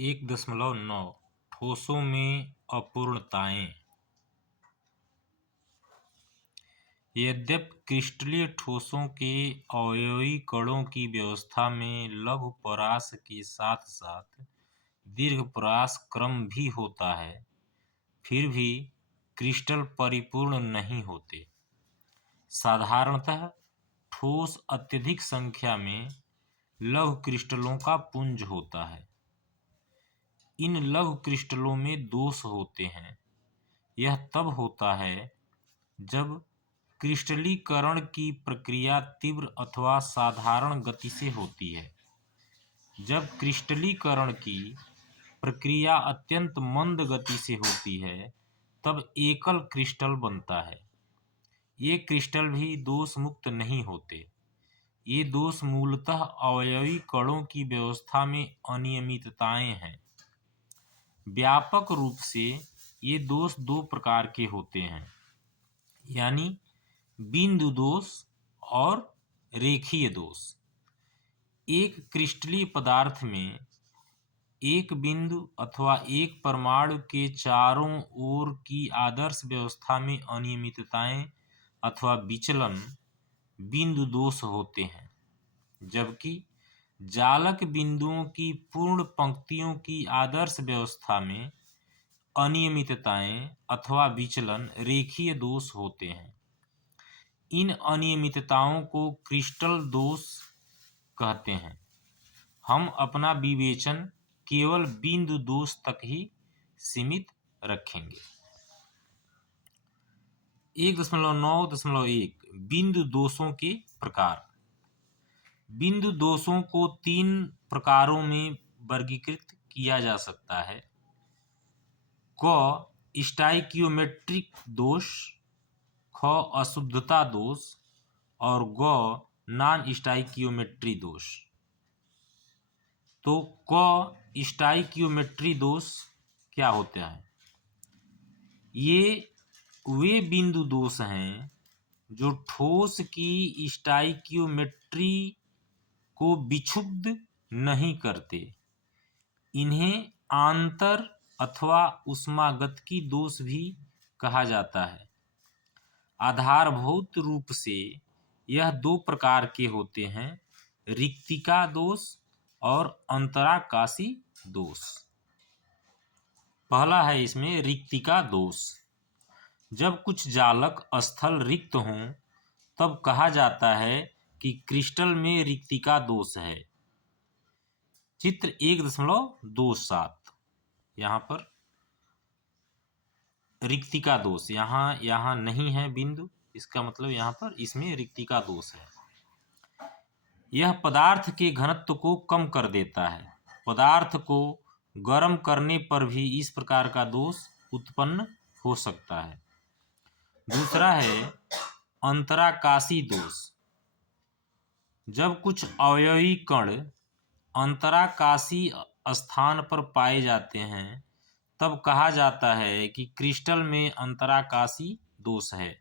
1.9 ठोसों में अपूर्णताएं। यद्यपि क्रिस्टलीय ठोसों के अवयवी कणों की व्यवस्था में लघु परास के साथ साथ दीर्घ परास क्रम भी होता है, फिर भी क्रिस्टल परिपूर्ण नहीं होते। साधारणतः ठोस अत्यधिक संख्या में लघु क्रिस्टलों का पुंज होता है। इन लघु क्रिस्टलों में दोष होते हैं। यह तब होता है जब क्रिस्टलीकरण की प्रक्रिया तीव्र अथवा साधारण गति से होती है। जब क्रिस्टलीकरण की प्रक्रिया अत्यंत मंद गति से होती है तब एकल क्रिस्टल बनता है। ये क्रिस्टल भी दोष मुक्त नहीं होते। ये दोष मूलतः अवयवी कणों की व्यवस्था में अनियमितताएं हैं। व्यापक रूप से ये दोष दो प्रकार के होते हैं, यानी बिंदु दोष और रेखीय दोष। एक क्रिस्टलीय पदार्थ में एक बिंदु अथवा एक परमाणु के चारों ओर की आदर्श व्यवस्था में अनियमितताएं अथवा विचलन बिंदु दोष होते हैं, जबकि जालक बिंदुओं की पूर्ण पंक्तियों की आदर्श व्यवस्था में अनियमितताएं अथवा विचलन रेखीय दोष होते हैं। इन अनियमितताओं को क्रिस्टल दोष कहते हैं। हम अपना विवेचन केवल बिंदु दोष तक ही सीमित रखेंगे। 1.9.1 बिंदु दोषों के प्रकार। बिंदु दोषों को तीन प्रकारों में वर्गीकृत किया जा सकता है। क स्टाइकियोमेट्रिक दोष, ख अशुद्धता दोष और ग नॉन स्टाइकियोमेट्री दोष। तो क स्टाइकियोमेट्री दोष क्या होता है? ये वे बिंदु दोष हैं जो ठोस की स्टाइकियोमेट्री को विक्षुब्ध नहीं करते। इन्हें आंतर अथवा ऊष्मागतिकी दोष भी कहा जाता है। आधारभूत रूप से यह दो प्रकार के होते हैं, रिक्तिका दोष और अंतराकाशी दोष। पहला है इसमें रिक्तिका दोष। जब कुछ जालक स्थल रिक्त हों तब कहा जाता है कि क्रिस्टल में रिक्तिका दोष है। चित्र 1.27 यहाँ पर रिक्तिका दोष, यहाँ नहीं है बिंदु, इसका मतलब यहाँ पर इसमें रिक्तिका दोष है। यह पदार्थ के घनत्व को कम कर देता है। पदार्थ को गर्म करने पर भी इस प्रकार का दोष उत्पन्न हो सकता है। दूसरा है अंतराकाशी दोष। जब कुछ अवयवी कण अंतराकाशी स्थान पर पाए जाते हैं तब कहा जाता है कि क्रिस्टल में अंतराकाशी दोष है।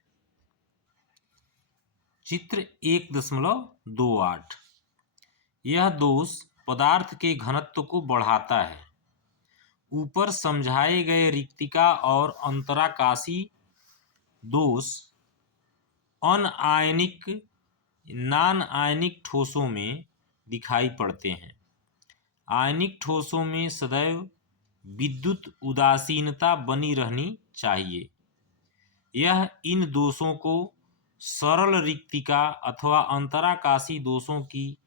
चित्र 1.28 यह दोष पदार्थ के घनत्व को बढ़ाता है। ऊपर समझाए गए रिक्तिका और अंतराकाशी दोष अनआयनिक नॉन आयनिक ठोसों में दिखाई पड़ते हैं। आयनिक ठोसों में सदैव विद्युत उदासीनता बनी रहनी चाहिए। यह इन दोषों को सरल रिक्तिका अथवा अंतराकाशी दोषों की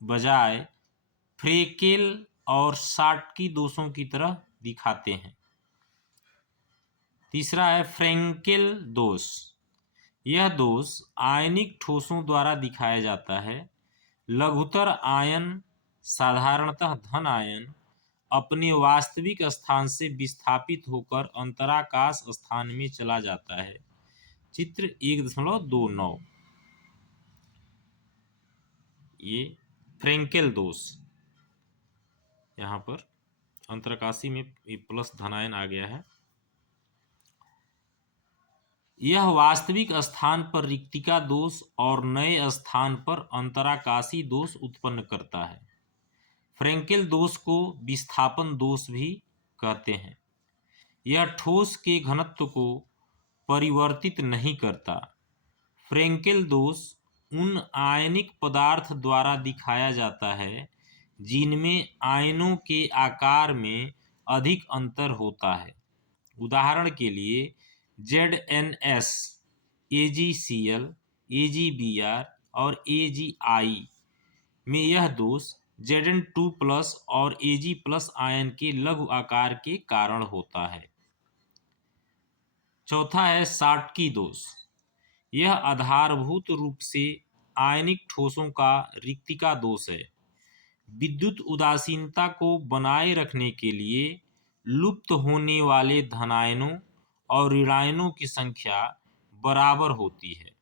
बजाय फ्रेकेल और शॉटकी दोषों की तरह दिखाते हैं। तीसरा है फ्रेंकेल दोष। यह दोष आयनिक ठोसों द्वारा दिखाया जाता है। लघुतर आयन, साधारणतः धन आयन, अपने वास्तविक स्थान से विस्थापित होकर अंतराकाश स्थान में चला जाता है। चित्र 1.29 ये फ्रेंकेल दोष। यहाँ पर अंतराकाशी में प्लस धनायन आ गया है। यह वास्तविक स्थान पर रिक्तिका दोष और नए स्थान पर अंतराकाशी दोष उत्पन्न करता है। फ्रेंकेल दोष को विस्थापन दोष भी कहते हैं। यह ठोस के घनत्व को परिवर्तित नहीं करता। फ्रेंकेल दोष उन आयनिक पदार्थ द्वारा दिखाया जाता है जिनमें आयनों के आकार में अधिक अंतर होता है। उदाहरण के लिए ZnS, AgCl, AgBr और AgI में यह दोष Zn2+ और Ag+ आयन के लघु आकार के कारण होता है। चौथा है शॉटकी दोष। यह आधारभूत रूप से आयनिक ठोसों का रिक्तिका दोष है। विद्युत उदासीनता को बनाए रखने के लिए लुप्त होने वाले धनायनों और ऋणायनों की संख्या बराबर होती है।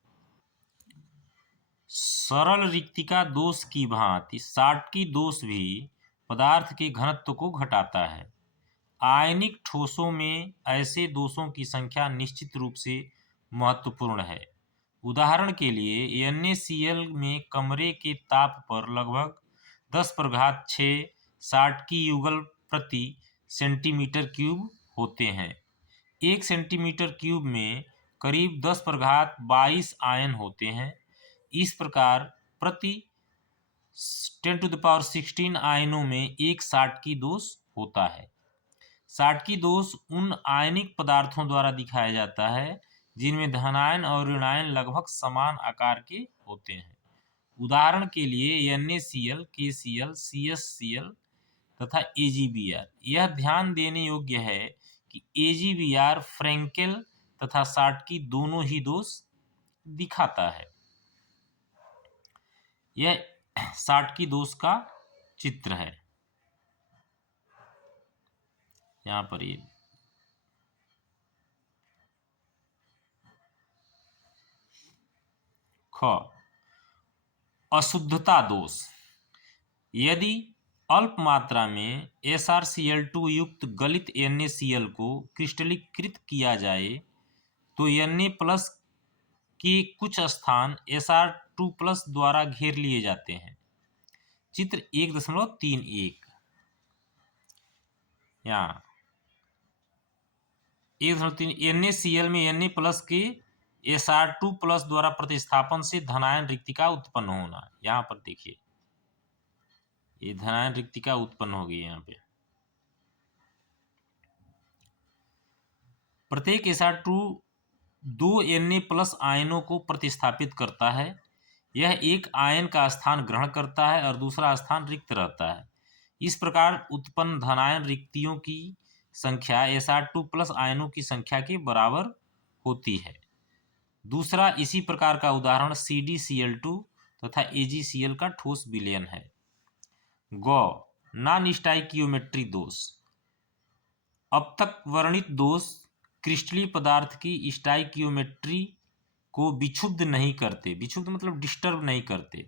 सरल रिक्तिका दोष की भांति शॉटकी दोष भी पदार्थ के घनत्व को घटाता है। आयनिक ठोसों में ऐसे दोषों की संख्या निश्चित रूप से महत्वपूर्ण है। उदाहरण के लिए NaCl में कमरे के ताप पर लगभग 10⁶ शॉटकी युगल प्रति सेंटीमीटर क्यूब होते हैं। 1 सेंटीमीटर क्यूब में करीब 10⁻22 आयन होते हैं। इस प्रकार प्रति 10⁻16 आयनों में एक शॉटकी दोष होता है। शॉटकी दोष उन आयनिक पदार्थों द्वारा दिखाया जाता है जिनमें धनायन और ऋणायन लगभग समान आकार के होते हैं। उदाहरण के लिए NaCl, KCl, CsCl तथा AgBr। यह ध्यान देने योग्य है कि AgBr फ्रेंकेल तथा शॉटकी दोनों ही दोष दिखाता है। यह शॉटकी दोष का चित्र है। यहाँ पर ये अशुद्धता दोष। यदि अल्प मात्रा में SrCl2 युक्त गलित NaCl को क्रिस्टलीकृत किया जाए तो Na+ के कुछ स्थान Sr2+ द्वारा घेर लिए जाते हैं। चित्र 1.31। यहाँ 1.3 NaCl में Na+ के Sr2+ द्वारा प्रतिस्थापन से धनायन रिक्तिका उत्पन्न होना। यहाँ पर देखिए ये धनायन रिक्तिका उत्पन्न हो गई। यहाँ पे प्रत्येक Sr2 2 Na+ आयनों को प्रतिस्थापित करता है। यह एक आयन का स्थान ग्रहण करता है और दूसरा स्थान रिक्त रहता है। इस प्रकार उत्पन्न धनायन रिक्तियों की संख्या Sr2+ आयनों की संख्या के बराबर होती है। दूसरा इसी प्रकार का उदाहरण CdCl2 तथा AgCl का ठोस विलयन है। नॉन स्टाइकियोमेट्री दोष। अब तक वर्णित दोष क्रिस्टलीय पदार्थ की स्टाइकियोमेट्री को विक्षुब्ध नहीं करते। विक्षुब्ध मतलब डिस्टर्ब नहीं करते।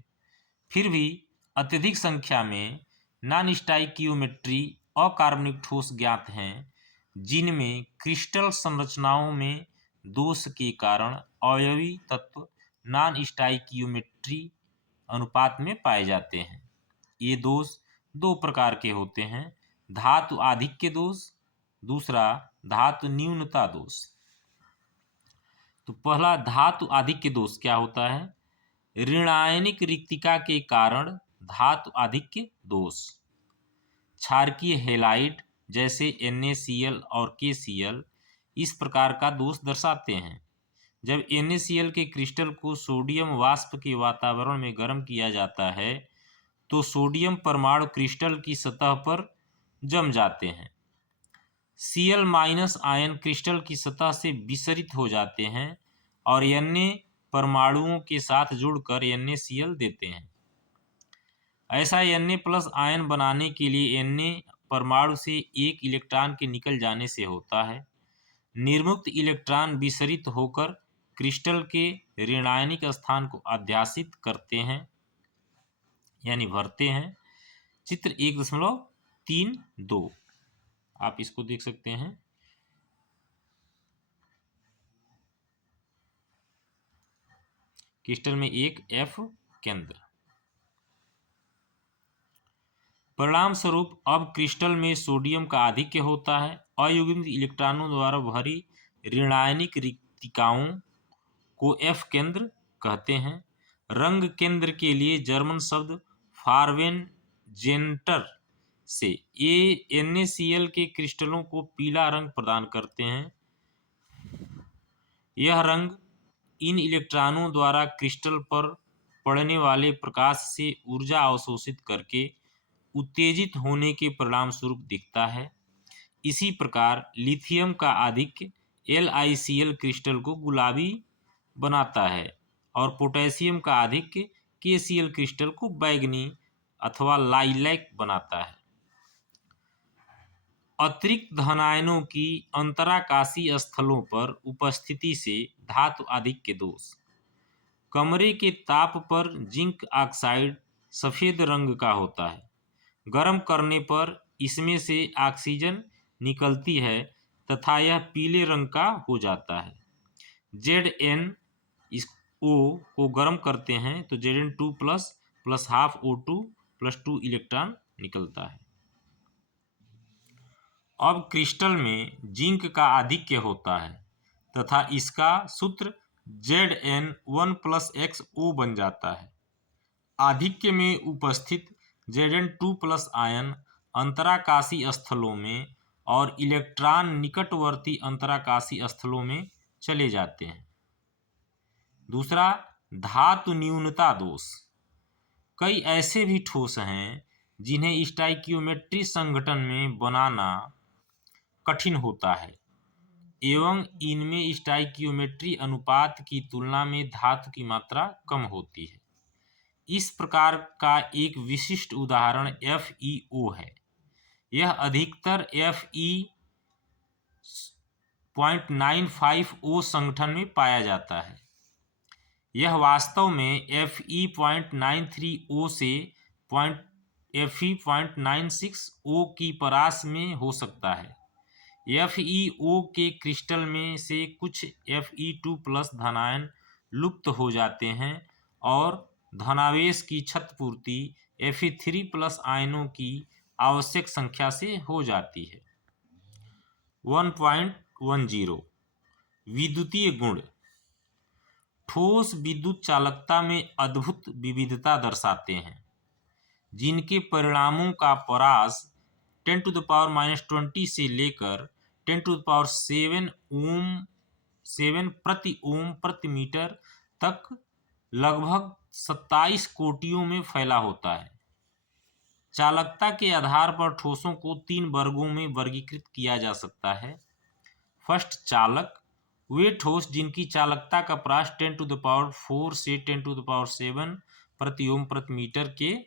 फिर भी अत्यधिक संख्या में नॉन स्टाइकियोमेट्री अकार्बनिक ठोस ज्ञात हैं जिनमें क्रिस्टल संरचनाओं में दोष के कारण अवयवी तत्व नॉन स्टाइकियोमेट्री अनुपात में पाए जाते हैं। ये दोष दो प्रकार के होते हैं, धातु आधिक्य दोष, दूसरा धातु न्यूनता दोष। तो पहला धातु आधिक्य दोष क्या होता है? ऋणायनिक रिक्तिका के कारण धातु आधिक्य दोष। क्षारकीय हैलाइड जैसे NaCl और KCl इस प्रकार का दोष दर्शाते हैं। जब NaCl के क्रिस्टल को सोडियम वाष्प के वातावरण में गर्म किया जाता है तो सोडियम परमाणु क्रिस्टल की सतह पर जम जाते हैं। Cl- आयन क्रिस्टल की सतह से विसरित हो जाते हैं और Na परमाणुओं के साथ जुड़कर NaCl देते हैं। ऐसा Na+ आयन बनाने के लिए Na परमाणु से एक इलेक्ट्रॉन के निकल जाने से होता है। निर्मुक्त इलेक्ट्रॉन विसरित होकर क्रिस्टल के ऋणायनिक स्थान को अध्यासित करते हैं यानी भरते हैं। चित्र 1.32 आप इसको देख सकते हैं। क्रिस्टल में एक F केंद्र। परिणाम स्वरूप अब क्रिस्टल में सोडियम का आधिक्य होता है। अयुग्मित इलेक्ट्रॉनों द्वारा भरी ऋणायनिक रिक्तिकाओं को एफ केंद्र कहते हैं। रंग केंद्र के लिए जर्मन शब्द फार्वेनजेंटर से ये NaCl के क्रिस्टलों को पीला रंग प्रदान करते हैं। यह रंग इन इलेक्ट्रॉनों द्वारा क्रिस्टल पर पड़ने वाले प्रकाश से ऊर्जा अवशोषित करके उत्तेजित होने के परिणाम स्वरूप दिखता है। इसी प्रकार लिथियम का आधिक्य LiCl क्रिस्टल को गुलाबी बनाता है और पोटेशियम का आधिक्य KCl क्रिस्टल को बैंगनी अथवा लाइलैक बनाता है। अतिरिक्त धनायनों की अंतराकाशीय स्थलों पर उपस्थिति से धातु आधिक्य दोष। कमरे के ताप पर जिंक ऑक्साइड सफेद रंग का होता है। गर्म करने पर इसमें से ऑक्सीजन निकलती है तथा यह पीले रंग का हो जाता है। ZnO को गर्म करते हैं तो Zn2 plus half O2 plus 2 electron निकलता है। अब क्रिस्टल में जिंक का आधिक्य होता है तथा इसका सूत्र Zn1 प्लस XO बन जाता है। आधिक्य में उपस्थित Zn2 प्लस आयन अंतराकाशीय स्थलों में और इलेक्ट्रॉन निकटवर्ती अंतराकाशीय स्थलों में चले जाते हैं। दूसरा, धातु न्यूनता दोष। कई ऐसे भी ठोस हैं जिन्हें स्टाइकियोमेट्री संघटन में बनाना कठिन होता है एवं इनमें स्टाइकियोमेट्री अनुपात की तुलना में धातु की मात्रा कम होती है। इस प्रकार का एक विशिष्ट उदाहरण FeO है। यह अधिकतर Fe.95O संगठन में पाया जाता है। यह वास्तव में Fe.93O से Fe.96O की परास में हो सकता है। FeO के क्रिस्टल में से कुछ Fe2 प्लस धनायन लुप्त हो जाते हैं और धनावेश की क्षतपूर्ति Fe3 प्लस आयनों की आवश्यक संख्या से हो जाती है। 1.10 विद्युतीय गुण। ठोस विद्युत चालकता में अद्भुत विविधता दर्शाते हैं जिनके परिणामों का परास 10⁻⁻20 से लेकर 10⁻7 प्रति ओम प्रति मीटर तक लगभग 27 कोटियों में फैला होता है। चालकता के आधार पर ठोसों को 3 वर्गों में वर्गीकृत किया जा सकता है। फर्स्ट, चालक। वे ठोस जिनकी चालकता का परास 10⁴ से 10⁻7 प्रति ओम प्रति मीटर के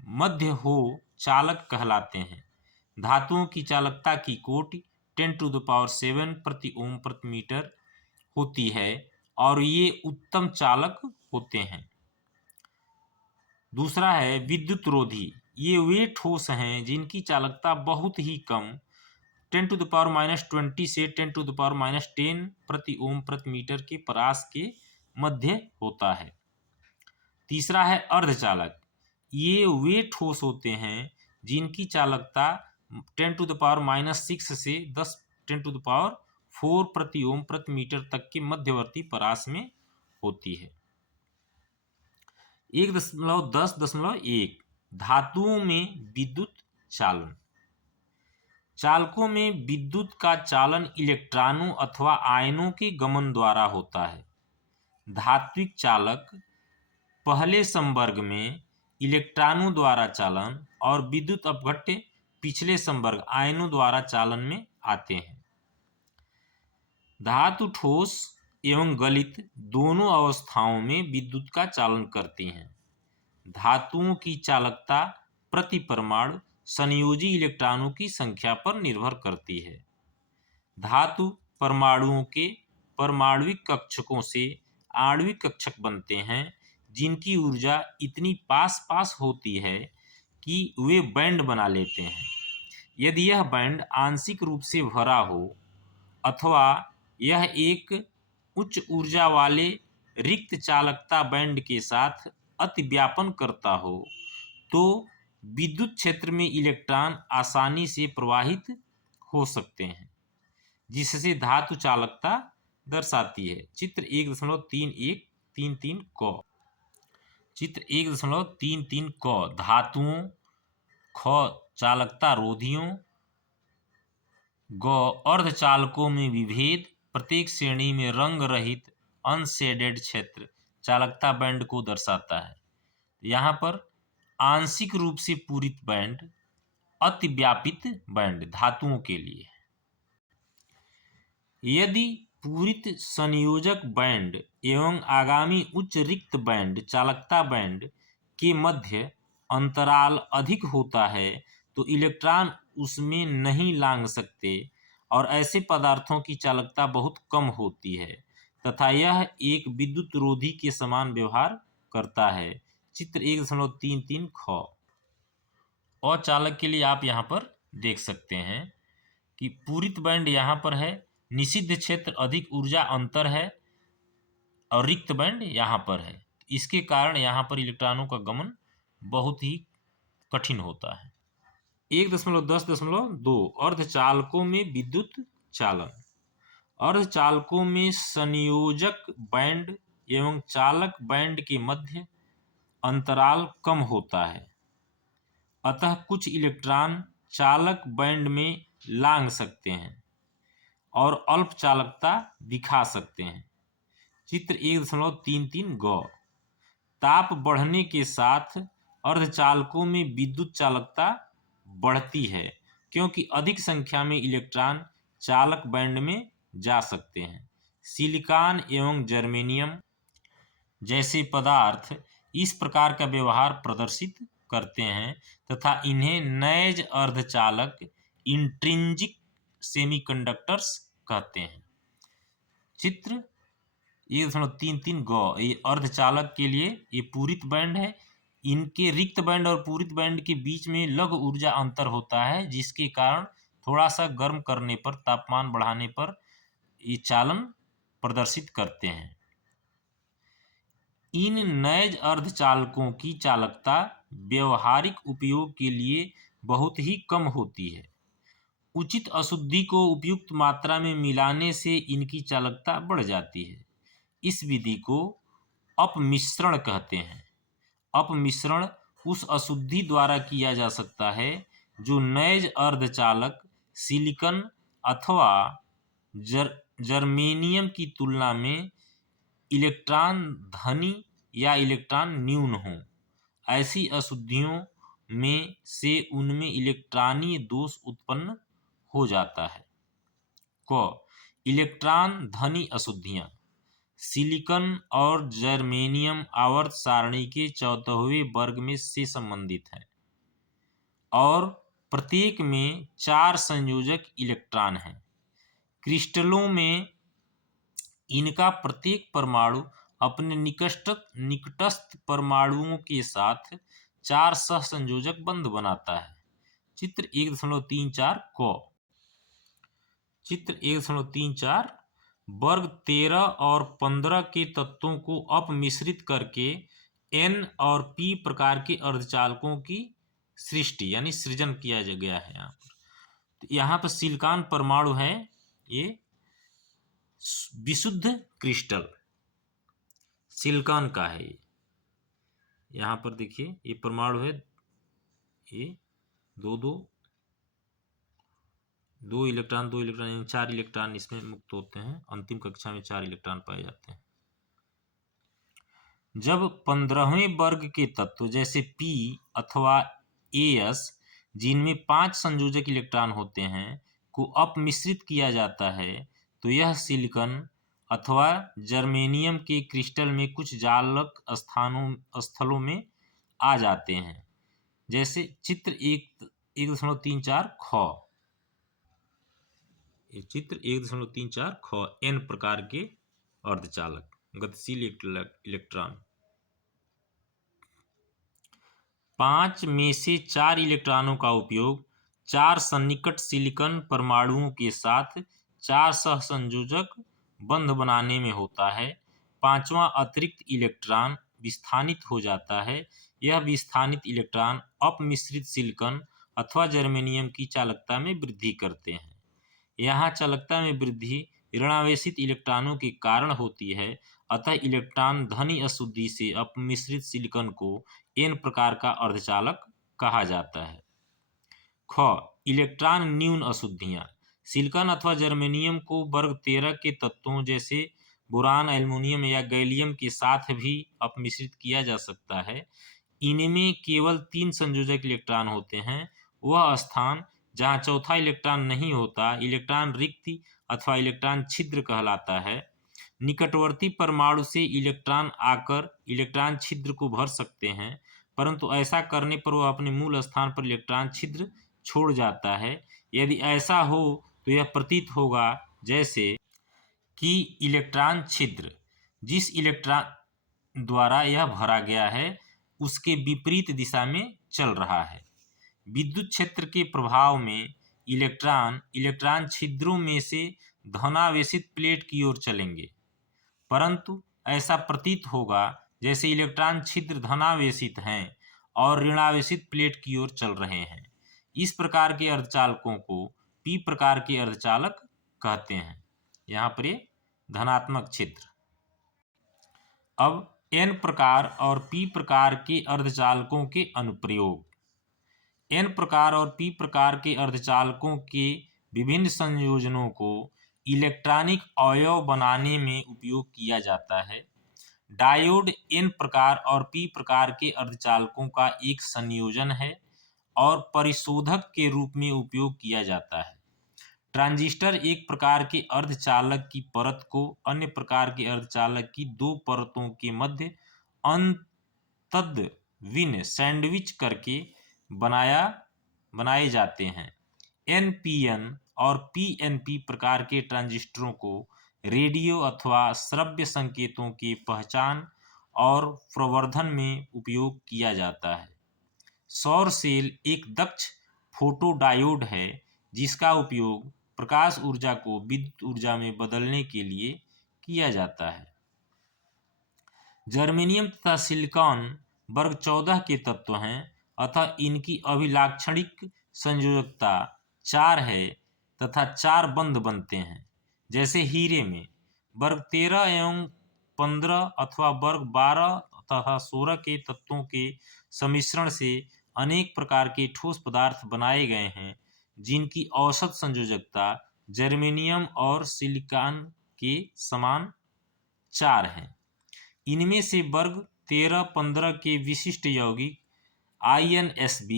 मध्य हो चालक कहलाते हैं। धातुओं की चालकता की कोटि 10⁻7 प्रति ओम प्रति मीटर होती है और ये उत्तम चालक होते हैं। दूसरा है विद्युतरोधी। ये वे ठोस हैं जिनकी चालकता बहुत ही कम 10⁻⁻20 से 10⁻10 प्रति ओम प्रति मीटर के परास के मध्य होता है। तीसरा है अर्धचालक। ये वे ठोस होते हैं जिनकी चालकता 10⁻6 से 10⁻4 प्रति ओम प्रति मीटर तक के मध्यवर्ती परास में होती है। 1.10.1 धातुओं में विद्युत चालन। चालकों में विद्युत का चालन इलेक्ट्रॉनों अथवा आयनों के गमन द्वारा होता है। धात्विक चालक पहले संवर्ग में इलेक्ट्रॉनों द्वारा चालन और विद्युत अपघट्य पिछले संवर्ग आयनों द्वारा चालन में आते हैं। धातु ठोस एवं गलित दोनों अवस्थाओं में विद्युत का चालन करती हैं। धातुओं की चालकता प्रति परमाणु संयोजी इलेक्ट्रॉनों की संख्या पर निर्भर करती है। धातु परमाणुओं के परमाणुविक कक्षकों से आणविक कक्षक बनते हैं जिनकी ऊर्जा इतनी पास पास होती है कि वे बैंड बना लेते हैं। यदि यह बैंड आंशिक रूप से भरा हो अथवा यह एक उच्च ऊर्जा वाले रिक्त चालकता बैंड के साथ अतिव्यापन करता हो तो विद्युत क्षेत्र में इलेक्ट्रॉन आसानी से प्रवाहित हो सकते हैं, जिससे धातु चालकता दर्शाती है। चित्र 1.3133 क। चित्र 1.33 क धातुओं, ख चालकता रोधियों, ग अर्धचालकों में विभेद, प्रत्येक श्रेणी में रंग रहित अनशेडेड क्षेत्र चालकता बैंड को दर्शाता है। यहाँ पर आंशिक रूप से पूरित बैंड, अतिव्यापित बैंड धातुओं के लिए है। यदि पूरित संयोजक बैंड एवं आगामी उच्च रिक्त बैंड चालकता बैंड के मध्य अंतराल अधिक होता है तो इलेक्ट्रॉन उसमें नहीं लांघ सकते और ऐसे पदार्थों की चालकता बहुत कम होती है तथा यह एक विद्युत रोधी के समान व्यवहार करता है। चित्र 1.33 ख। अचालक के लिए आप यहाँ पर देख सकते हैं कि पूरित बैंड यहाँ पर है, निषिद्ध क्षेत्र अधिक ऊर्जा अंतर है और रिक्त बैंड यहाँ पर है। इसके कारण यहाँ पर इलेक्ट्रॉनों का गमन बहुत ही कठिन होता है। 1.10.2 अर्धचालकों में विद्युत चालन। अर्धचालकों में संयोजक बैंड एवं चालक बैंड के मध्य अंतराल कम होता है, अतः कुछ इलेक्ट्रॉन चालक बैंड में लांघ सकते हैं और अल्प चालकता दिखा सकते हैं। चित्र 1.33 ग। ताप बढ़ने के साथ अर्धचालकों में विद्युत चालकता बढ़ती है क्योंकि अधिक संख्या में इलेक्ट्रॉन चालक बैंड में जा सकते हैं। सिलिकॉन एवं जर्मेनियम जैसे पदार्थ इस प्रकार का व्यवहार प्रदर्शित करते हैं तथा इन्हें नैज अर्धचालक इंट्रिंजिक सेमीकंडक्टर्स कहते हैं। चित्र 1.33 ग। ये अर्धचालक के लिए ये पूरित बैंड है। इनके रिक्त बैंड और पूरित बैंड के बीच में लघु ऊर्जा अंतर होता है, जिसके कारण थोड़ा सा गर्म करने पर, तापमान बढ़ाने पर ये चालन प्रदर्शित करते हैं। इन नैज अर्धचालकों की चालकता व्यवहारिक उपयोग के लिए बहुत ही कम होती है। उचित अशुद्धि को उपयुक्त मात्रा में मिलाने से इनकी चालकता बढ़ जाती है। इस विधि को अपमिश्रण कहते हैं। अपमिश्रण उस अशुद्धि द्वारा किया जा सकता है जो नैज अर्धचालक सिलिकॉन अथवा जर्मेनियम की तुलना में इलेक्ट्रॉन धनी या इलेक्ट्रॉन न्यून हो। ऐसी अशुद्धियों में से उनमें इलेक्ट्रॉनीय दोष उत्पन्न हो जाता है। क इलेक्ट्रॉन धनी अशुद्धियां सिलिकॉन और जर्मेनियम आवर्त सारणी के 14वें वर्ग में से संबंधित है और प्रत्येक में 4 संयोजक इलेक्ट्रॉन हैं। क्रिस्टलों में इनका प्रत्येक परमाणु अपने निकटस्थ परमाणुओं के साथ 4 सहसंयोजक बंध बनाता है। चित्र 1.34 क। चित्र 1.34 वर्ग 13 और 15 के तत्वों को अपमिश्रित करके N और P प्रकार के अर्धचालकों की सृष्टि यानी सृजन किया गया है। यहाँ पर सिलिकॉन परमाणु है, ये विशुद्ध क्रिस्टल सिलिकॉन का है। यहाँ पर देखिए ये परमाणु है, ये दो इलेक्ट्रॉन यानी 4 इलेक्ट्रॉन इसमें मुक्त होते हैं। अंतिम कक्षा में 4 इलेक्ट्रॉन पाए जाते हैं। जब 15वें वर्ग के तत्व जैसे P अथवा AS जिनमें 5 संयोजक इलेक्ट्रॉन होते हैं को अपमिश्रित किया जाता है तो यह सिलिकॉन अथवा जर्मेनियम के क्रिस्टल में कुछ जालक स्थलों में आ जाते हैं, जैसे चित्र 1.34 ख। चित्र 1.34 ख N प्रकार के अर्धचालक गतिशील इलेक्ट्रॉन 5 में से 4 इलेक्ट्रॉनों का उपयोग 4 सन्निकट सिलिकॉन परमाणुओं के साथ 4 सहसंयोजक बंध बनाने में होता है। 5वां अतिरिक्त इलेक्ट्रॉन विस्थानित हो जाता है, यह विस्थानित इलेक्ट्रॉन अपमिश्रित सिलिकॉन अथवा जर्मेनियम की चालकता में वृद्धि करते हैं। यहाँ चालकता में वृद्धि ऋणावेशित इलेक्ट्रॉनों के कारण होती है, अतः इलेक्ट्रॉन धनी अशुद्धि से अपमिश्रित सिलिकॉन को एन प्रकार का अर्धचालक कहा जाता है। ख इलेक्ट्रॉन न्यून अशुद्धियां। सिलिकॉन अथवा जर्मेनियम को वर्ग 13 के तत्वों जैसे बोरान, एल्युमिनियम या गैलियम के साथ भी अपमिश्रित किया जा सकता है। इनमें केवल 3 संयोजक इलेक्ट्रॉन होते हैं। वह स्थान जहां चौथा इलेक्ट्रॉन नहीं होता इलेक्ट्रॉन रिक्ति अथवा इलेक्ट्रॉन छिद्र कहलाता है। निकटवर्ती परमाणु से इलेक्ट्रॉन आकर इलेक्ट्रॉन छिद्र को भर सकते हैं, परंतु ऐसा करने पर वह अपने मूल स्थान पर इलेक्ट्रॉन छिद्र छोड़ जाता है। यदि ऐसा हो तो यह प्रतीत होगा जैसे कि इलेक्ट्रॉन छिद्र जिस इलेक्ट्रॉन द्वारा यह भरा गया है उसके विपरीत दिशा में चल रहा है। विद्युत क्षेत्र के प्रभाव में इलेक्ट्रॉन छिद्रों में से धनावेशित प्लेट की ओर चलेंगे, परंतु ऐसा प्रतीत होगा जैसे इलेक्ट्रॉन छिद्र धनावेशित हैं और ऋणावेशित प्लेट की ओर चल रहे हैं। इस प्रकार के अर्धचालकों को पी प्रकार के अर्धचालक कहते हैं। यहाँ पर ये धनात्मक छिद्र। अब एन प्रकार और पी प्रकार के अर्धचालकों के अनुप्रयोग। एन प्रकार और पी प्रकार के अर्धचालकों के विभिन्न संयोजनों को इलेक्ट्रॉनिक अवयव बनाने में उपयोग किया जाता है। डायोड एन प्रकार और पी प्रकार के अर्धचालकों का एक संयोजन है और परिशोधक के रूप में उपयोग किया जाता है। ट्रांजिस्टर एक प्रकार के अर्धचालक की परत को अन्य प्रकार के अर्धचालक की दो परतों के मध्य अंतद्विन सैंडविच करके बनाए जाते हैं। एनपीएन और पीएनपी प्रकार के ट्रांजिस्टरों को रेडियो अथवा श्रव्य संकेतों के पहचान और प्रवर्धन में उपयोग किया जाता है। सौर सेल एक दक्ष फोटोडायोड है जिसका उपयोग प्रकाश ऊर्जा को विद्युत ऊर्जा में बदलने के लिए किया जाता है। जर्मेनियम तथा सिलिकॉन वर्ग 14 के तत्व हैं, अतः इनकी अभिलाक्षणिक संयोजकता 4 है तथा 4 बंध बनते हैं। जैसे हीरे में वर्ग 13 एवं 15 अथवा वर्ग 12 तथा 16 के तत्वों के सम्मिश्रण से अनेक प्रकार के ठोस पदार्थ बनाए गए हैं, जिनकी औसत संयोजकता जर्मेनियम और सिलिकॉन के समान 4 है। इनमें से वर्ग 13-15 के विशिष्ट यौगिक InSb,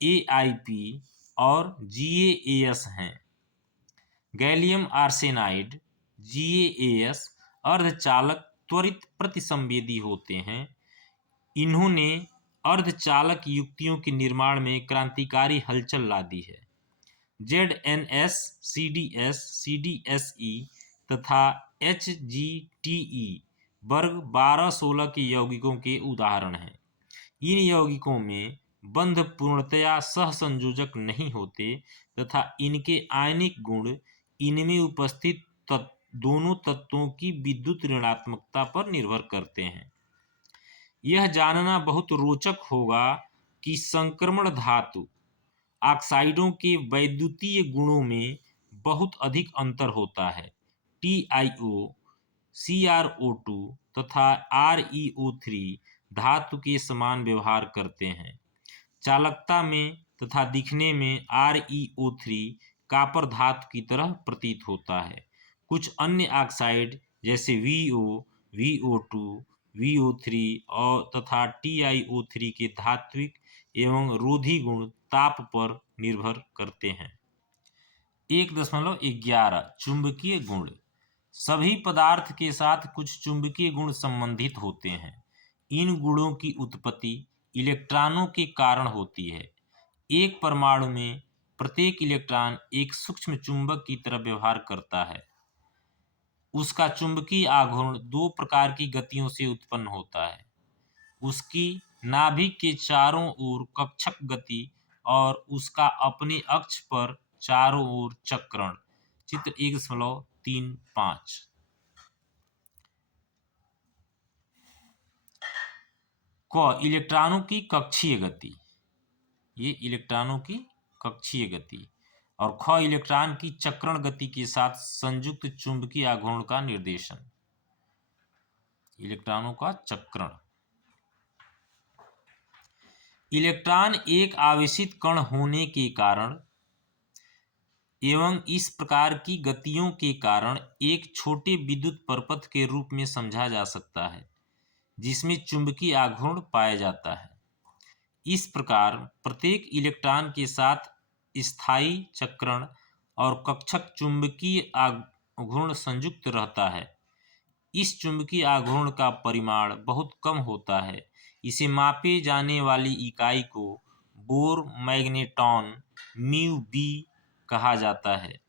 AIP और GaAs हैं। गैलियम आर्सेनाइड GaAs अर्धचालक त्वरित प्रतिसंवेदी होते हैं। इन्होंने अर्धचालक युक्तियों के निर्माण में क्रांतिकारी हलचल ला दी है। ZnS, CdS, CdSe तथा HgTe वर्ग 12-16 के यौगिकों के उदाहरण हैं। इन यौगिकों में बंध पूर्णतया सहसंयोजक नहीं होते तथा इनके आयनिक गुण इनमें उपस्थित दोनों तत्वों की विद्युत ऋणात्मकता पर निर्भर करते हैं। यह जानना बहुत रोचक होगा कि संक्रमण धातु ऑक्साइडों के वैद्युतीय गुणों में बहुत अधिक अंतर होता है। TiO, CrO2 तथा ReO3 धातु के समान व्यवहार करते हैं। चालकता में तथा दिखने में ReO3 कॉपर धातु की तरह प्रतीत होता है। कुछ अन्य ऑक्साइड जैसे VO, VO2, VO3 और तथा TiO3 के धात्विक एवं रोधी गुण ताप पर निर्भर करते हैं। 1.11 चुंबकीय गुण। सभी पदार्थ के साथ कुछ चुंबकीय गुण संबंधित होते हैं। इन गुणों की उत्पत्ति इलेक्ट्रॉनों के कारण होती है। एक परमाणु में प्रत्येक इलेक्ट्रॉन एक सूक्ष्म चुंबक की तरह व्यवहार करता है। उसका चुंबकीय आघूर्ण दो प्रकार की गतियों से उत्पन्न होता है। उसकी नाभिक के चारों ओर कक्षक गति और उसका अपने अक्ष पर चारों ओर चक्रण। चित्र 1.35। क इलेक्ट्रॉनों की कक्षीय गति, ये इलेक्ट्रॉनों की कक्षीय गति, और ख इलेक्ट्रॉन की चक्रण गति के साथ संयुक्त चुंबकीय आघूर्ण का निर्देशन, इलेक्ट्रॉनों का चक्रण। इलेक्ट्रॉन एक आवेशित कण होने के कारण एवं इस प्रकार की गतियों के कारण एक छोटे विद्युत परपथ के रूप में समझा जा सकता है जिसमें चुंबकीय आघूर्ण पाया जाता है। इस प्रकार प्रत्येक इलेक्ट्रॉन के साथ स्थायी चक्रण और कक्षक चुंबकीय आघूर्ण संयुक्त रहता है। इस चुंबकीय आघूर्ण का परिमाण बहुत कम होता है। इसे मापे जाने वाली इकाई को बोर मैग्नेटॉन म्यू बी कहा जाता है।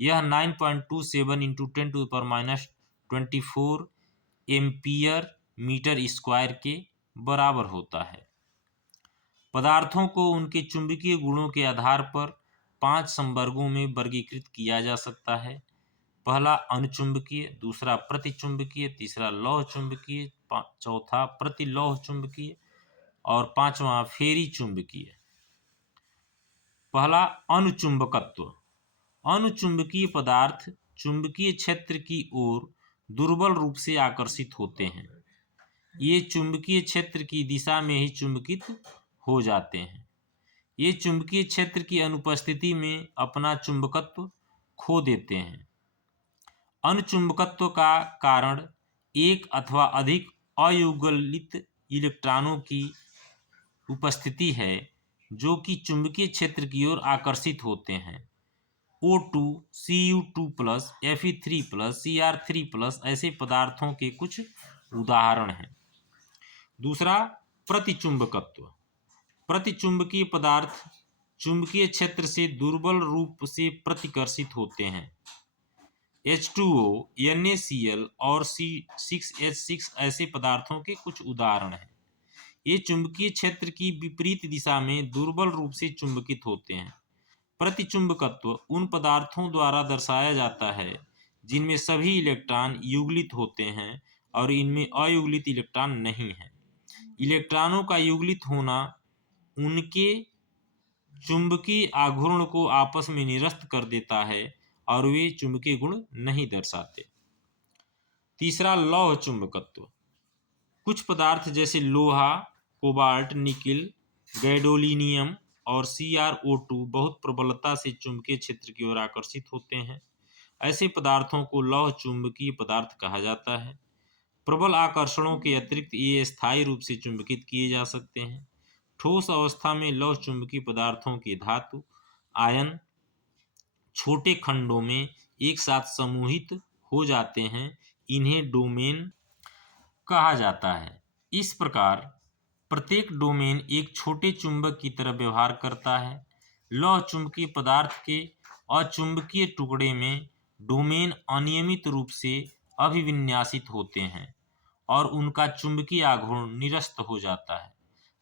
यह 9.27 इंटू 10⁻24 एम्पियर मीटर स्क्वायर के बराबर होता है। पदार्थों को उनके चुंबकीय गुणों के आधार पर 5 संवर्गों में वर्गीकृत किया जा सकता है। पहला अनुचुंबकीय, दूसरा प्रतिचुंबकीय, तीसरा लौह चुंबकीय, चौथा प्रतिलौह चुंबकीय और पांचवा फेरी चुंबकीय। पहला अनुचुंबकत्व। अनुचुंबकीय पदार्थ चुंबकीय क्षेत्र की ओर दुर्बल रूप से आकर्षित होते हैं। ये चुंबकीय क्षेत्र की दिशा में ही चुंबकित हो जाते हैं। ये चुंबकीय क्षेत्र की अनुपस्थिति में अपना चुंबकत्व खो देते हैं। अनुचुंबकत्व का कारण एक अथवा अधिक अयुगलित इलेक्ट्रॉनों की उपस्थिति है जो कि चुंबकीय क्षेत्र की ओर आकर्षित होते हैं। O2, Cu2+, Fe3+, Cr3+ ऐसे पदार्थों के कुछ उदाहरण हैं। दूसरा प्रतिचुंबकत्व। प्रतिचुंबकीय पदार्थ चुंबकीय क्षेत्र से दुर्बल रूप से प्रतिकर्षित होते हैं। H2O, NaCl और C6H6 ऐसे पदार्थों के कुछ उदाहरण हैं। ये चुंबकीय क्षेत्र की विपरीत दिशा में दुर्बल रूप से चुंबकित होते हैं। प्रतिचुंबकत्व उन पदार्थों द्वारा दर्शाया जाता है जिनमें सभी इलेक्ट्रॉन युगलित होते हैं और इनमें अयुगलित इलेक्ट्रॉन नहीं है। इलेक्ट्रॉनों का युगलित होना उनके चुंबकीय आघूर्ण को आपस में निरस्त कर देता है और वे चुंबकीय गुण नहीं दर्शाते। तीसरा लौह चुंबकत्व। कुछ पदार्थ जैसे लोहा, कोबाल्ट, निकिल, गैडोलीनियम और CrO2 बहुत प्रबलता से चुंबकीय क्षेत्र की ओर आकर्षित होते हैं। ऐसे पदार्थों को लौह चुंबकीय पदार्थ कहा जाता है। प्रबल आकर्षणों के अतिरिक्त ये स्थायी रूप से चुंबकित किए जा सकते हैं। ठोस अवस्था में लौह चुंबकीय पदार्थों के धातु आयन छोटे खंडों में एक साथ समूहित हो जाते हैं। इन्हें डोमेन कहा जाता है। इस प्रकार प्रत्येक डोमेन एक छोटे चुंबक की तरह व्यवहार करता है। लौह चुंबकीय पदार्थ के अचुंबकीय टुकड़े में डोमेन अनियमित रूप से अभिविन्यासित होते हैं और उनका चुंबकीय आघूर्ण निरस्त हो जाता है।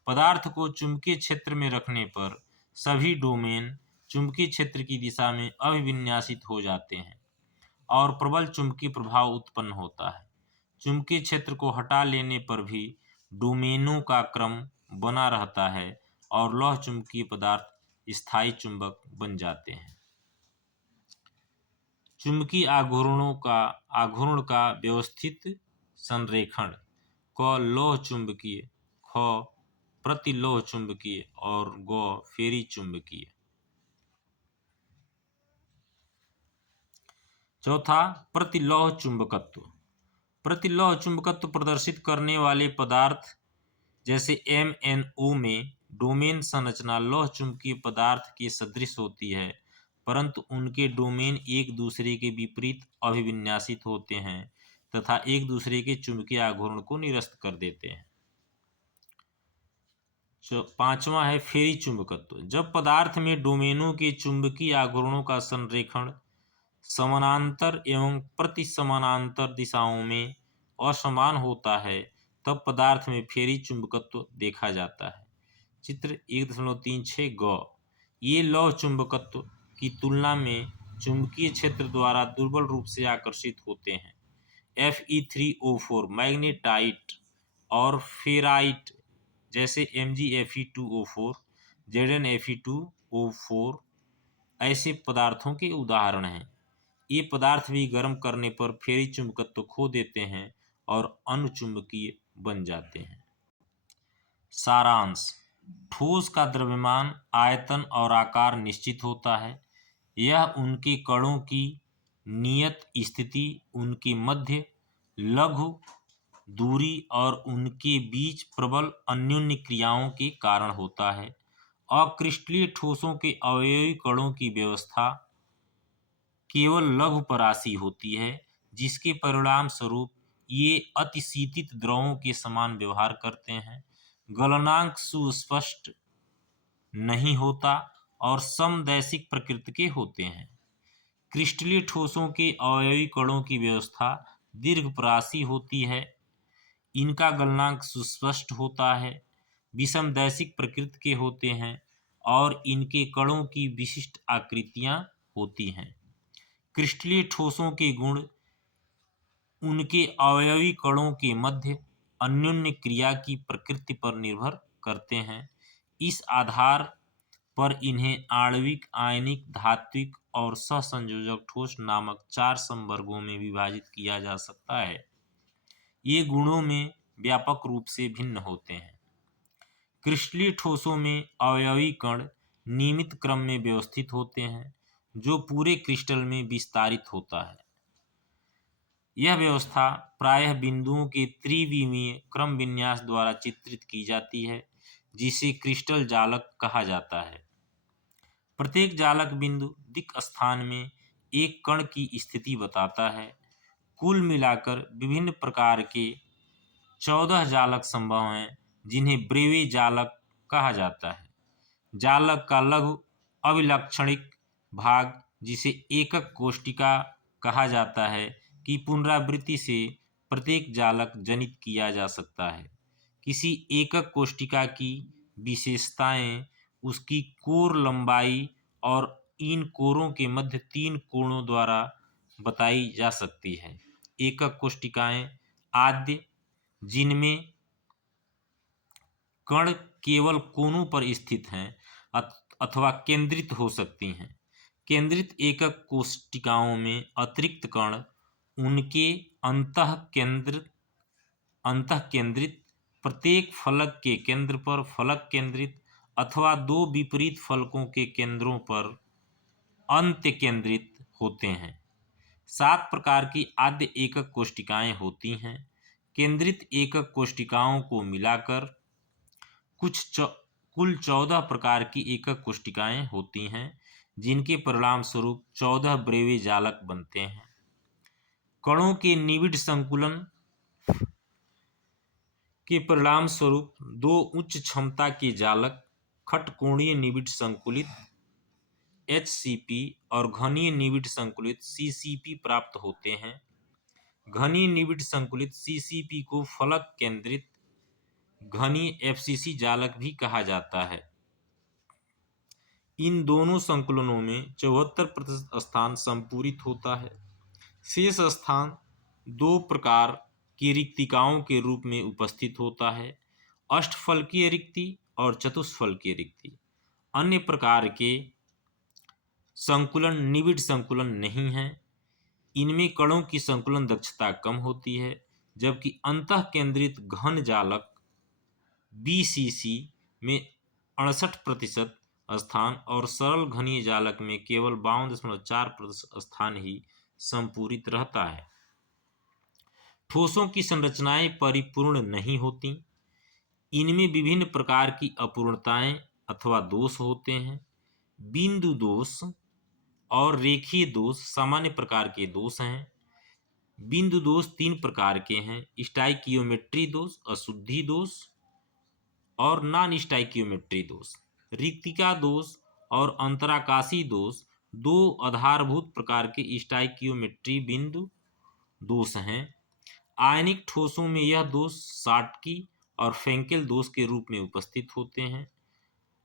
पदार्थ को चुंबकीय क्षेत्र में रखने पर सभी डोमेन चुंबकीय क्षेत्र की दिशा में अभिविन्यासित हो जाते हैं और प्रबल चुंबकीय प्रभाव उत्पन्न होता है। चुंबकीय क्षेत्र को हटा लेने पर भी डोमेनों का क्रम बना रहता है और लौह चुंबकीय पदार्थ स्थायी चुंबक बन जाते हैं। चुंबकीय आघूर्ण का व्यवस्थित संरेखण। क लौह चुंबकीय, ख प्रतिलौह चुंबकीय और ग फेरी चुंबकीय। चौथा प्रतिलौह चुंबकत्व। प्रतिलौह चुंबकत्व प्रदर्शित करने वाले पदार्थ जैसे MnO में डोमेन संरचना लौह चुंबकीय पदार्थ के सदृश होती है, परंतु उनके डोमेन एक दूसरे के विपरीत अभिविन्यासित होते हैं तथा एक दूसरे के चुंबकीय आघूर्ण को निरस्त कर देते हैं। पांचवा है फेरी चुंबकत्व। जब पदार्थ में डोमेनों के चुंबकीय आघूर्णों का संरेखण समानांतर एवं प्रतिसमानांतर दिशाओं में असमान होता है तब पदार्थ में फेरी चुंबकत्व देखा जाता है। चित्र 1.36 ग। ये लौह चुंबकत्व की तुलना में चुंबकीय क्षेत्र द्वारा दुर्बल रूप से आकर्षित होते हैं। Fe3O4 मैग्नेटाइट और फेराइट जैसे MgFe2O4, ZnFe2O4 ऐसे पदार्थों के उदाहरण हैं। ये पदार्थ भी गर्म करने पर फेरी चुंबकत्व खो देते हैं और अनुचुंबकीय बन जाते हैं। सारांश: ठोस का द्रव्यमान, आयतन और आकार निश्चित होता है। यह उनके कणों की नियत स्थिति, उनके मध्य लघु दूरी और उनके बीच प्रबल अन्योन्य क्रियाओं के कारण होता है। अक्रिस्टलीय ठोसों के अवयवी कणों की व्यवस्था केवल लघु परासी होती है, जिसके परिणाम स्वरूप ये अतिशीतित द्रवों के समान व्यवहार करते हैं। गलनांक सुस्पष्ट नहीं होता और समदैशिक प्रकृति के होते हैं। क्रिस्टलीय ठोसों के अवयवी कणों की व्यवस्था दीर्घपरासी होती है। इनका गलनांक सुस्पष्ट होता है, विषमदैशिक प्रकृति के होते हैं और इनके कणों की विशिष्ट आकृतियां होती हैं। क्रिस्टलीय ठोसों के गुण उनके अवयवी कणों के मध्य अन्योन्य क्रिया की प्रकृति पर निर्भर करते हैं। इस आधार पर इन्हें आणविक, आयनिक, धात्विक और सहसंयोजक ठोस नामक 4 समवर्गों में विभाजित किया जा सकता है। ये गुणों में व्यापक रूप से भिन्न होते हैं। क्रिस्टलीय ठोसों में अवयवी कण नियमित क्रम में व्यवस्थित होते हैं, जो पूरे क्रिस्टल में विस्तारित होता है। यह व्यवस्था प्रायः बिंदुओं के त्रिविमीय क्रम विन्यास द्वारा चित्रित की जाती है, जिसे क्रिस्टल जालक कहा जाता है। प्रत्येक जालक बिंदु दिक् स्थान में एक कण की स्थिति बताता है। कुल मिलाकर विभिन्न प्रकार के 14 जालक संभव हैं, जिन्हें ब्रेवे जालक कहा जाता है। जालक का लघु अभिलक्षणिक भाग, जिसे एकक कोष्टिका कहा जाता है, की पुनरावृत्ति से प्रत्येक जालक जनित किया जा सकता है। किसी एकक कोष्टिका की विशेषताएं उसकी कोर लंबाई और इन कोरों के मध्य 3 कोणों द्वारा बताई जा सकती है। एकक कोष्टिकाएं आद्य, जिनमें कण केवल कोनों पर स्थित हैं अथवा केंद्रित हो सकती हैं। केंद्रित एकक कोष्टिकाओं में अतिरिक्त कण उनके अंतःकेंद्रित प्रत्येक फलक के केंद्र पर फलक केंद्रित अथवा 2 विपरीत फलकों के केंद्रों पर अंत्य केंद्रित होते हैं। 7 प्रकार की आद्य एकक कोष्टिकाएं होती हैं। केंद्रित एकक कोष्टिकाओं को मिलाकर कुल 14 प्रकार की एकक कोष्टिकाएं होती हैं, जिनके परिणाम स्वरूप 14 ब्रेवे जालक बनते हैं। कणों के निविड़ संकुलन के परिणाम स्वरूप 2 उच्च क्षमता के जालक खटकोणीय निविड़ संकुलित HCP और घनीय निविड़ संकुलित CCP प्राप्त होते हैं। घनीय निविड़ संकुलित CCP को फलक केंद्रित घनीय FCC जालक भी कहा जाता है। इन दोनों संकुलनों में 74% स्थान संपूरित होता है। शेष स्थान 2 प्रकार की रिक्तिकाओं के रूप में उपस्थित होता है, अष्टफलकीय रिक्ति और चतुष्फलकीय रिक्ति। अन्य प्रकार के संकुलन निविड़ संकुलन नहीं हैं। इनमें कणों की संकुलन दक्षता कम होती है, जबकि अंतः केंद्रित घन जालक BCC में 68% स्थान और सरल घनीय जालक में केवल 52.4% स्थान ही संपूरित रहता है। ठोसों की संरचनाएं परिपूर्ण नहीं होती। इनमें विभिन्न प्रकार की अपूर्णताएं अथवा दोष होते हैं। बिंदु दोष और रेखीय दोष सामान्य प्रकार के दोष हैं। बिंदु दोष 3 प्रकार के हैं: स्टाइकियोमेट्री दोष, अशुद्धि दोष और नॉन स्टाइकियोमेट्री दोष। रिक्तिका दोष और अंतराकाशी दोष 2 आधारभूत प्रकार के स्टाइकियोमेट्री बिंदु दोष हैं। आयनिक ठोसों में यह दोष शॉटकी और फ्रेंकेल दोष के रूप में उपस्थित होते हैं।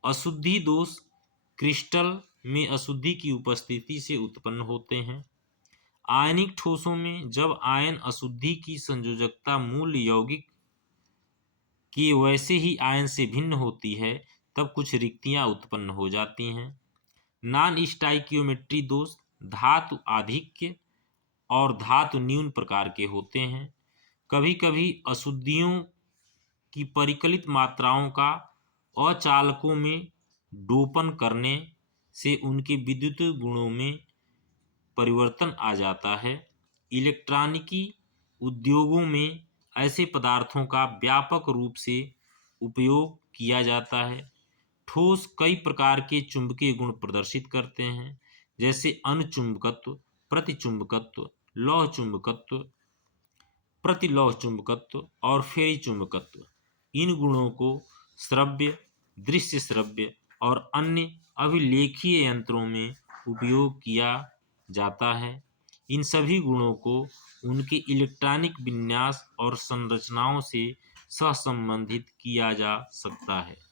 अशुद्धि दोष क्रिस्टल में अशुद्धि की उपस्थिति से उत्पन्न होते हैं। आयनिक ठोसों में जब आयन अशुद्धि की संयोजकता मूल यौगिक कि वैसे ही आयन से भिन्न होती है, तब कुछ रिक्तियां उत्पन्न हो जाती हैं। नॉन स्टाइकियोमेट्री दोष धातु आधिक्य और धातु न्यून प्रकार के होते हैं। कभी कभी अशुद्धियों की परिकलित मात्राओं का अचालकों में डोपन करने से उनके विद्युत गुणों में परिवर्तन आ जाता है। इलेक्ट्रॉनिकी उद्योगों में ऐसे पदार्थों का व्यापक रूप से उपयोग किया जाता है। ठोस कई प्रकार के चुंबकीय गुण प्रदर्शित करते हैं, जैसे अनुचुंबकत्व, प्रतिचुंबकत्व, लौह चुंबकत्व, प्रतिलौह चुंबकत्व और फेरी चुंबकत्व। इन गुणों को श्रव्य, दृश्य श्रव्य और अन्य अभिलेखीय यंत्रों में उपयोग किया जाता है। इन सभी गुणों को उनके इलेक्ट्रॉनिक विन्यास और संरचनाओं से सहसंबंधित किया जा सकता है।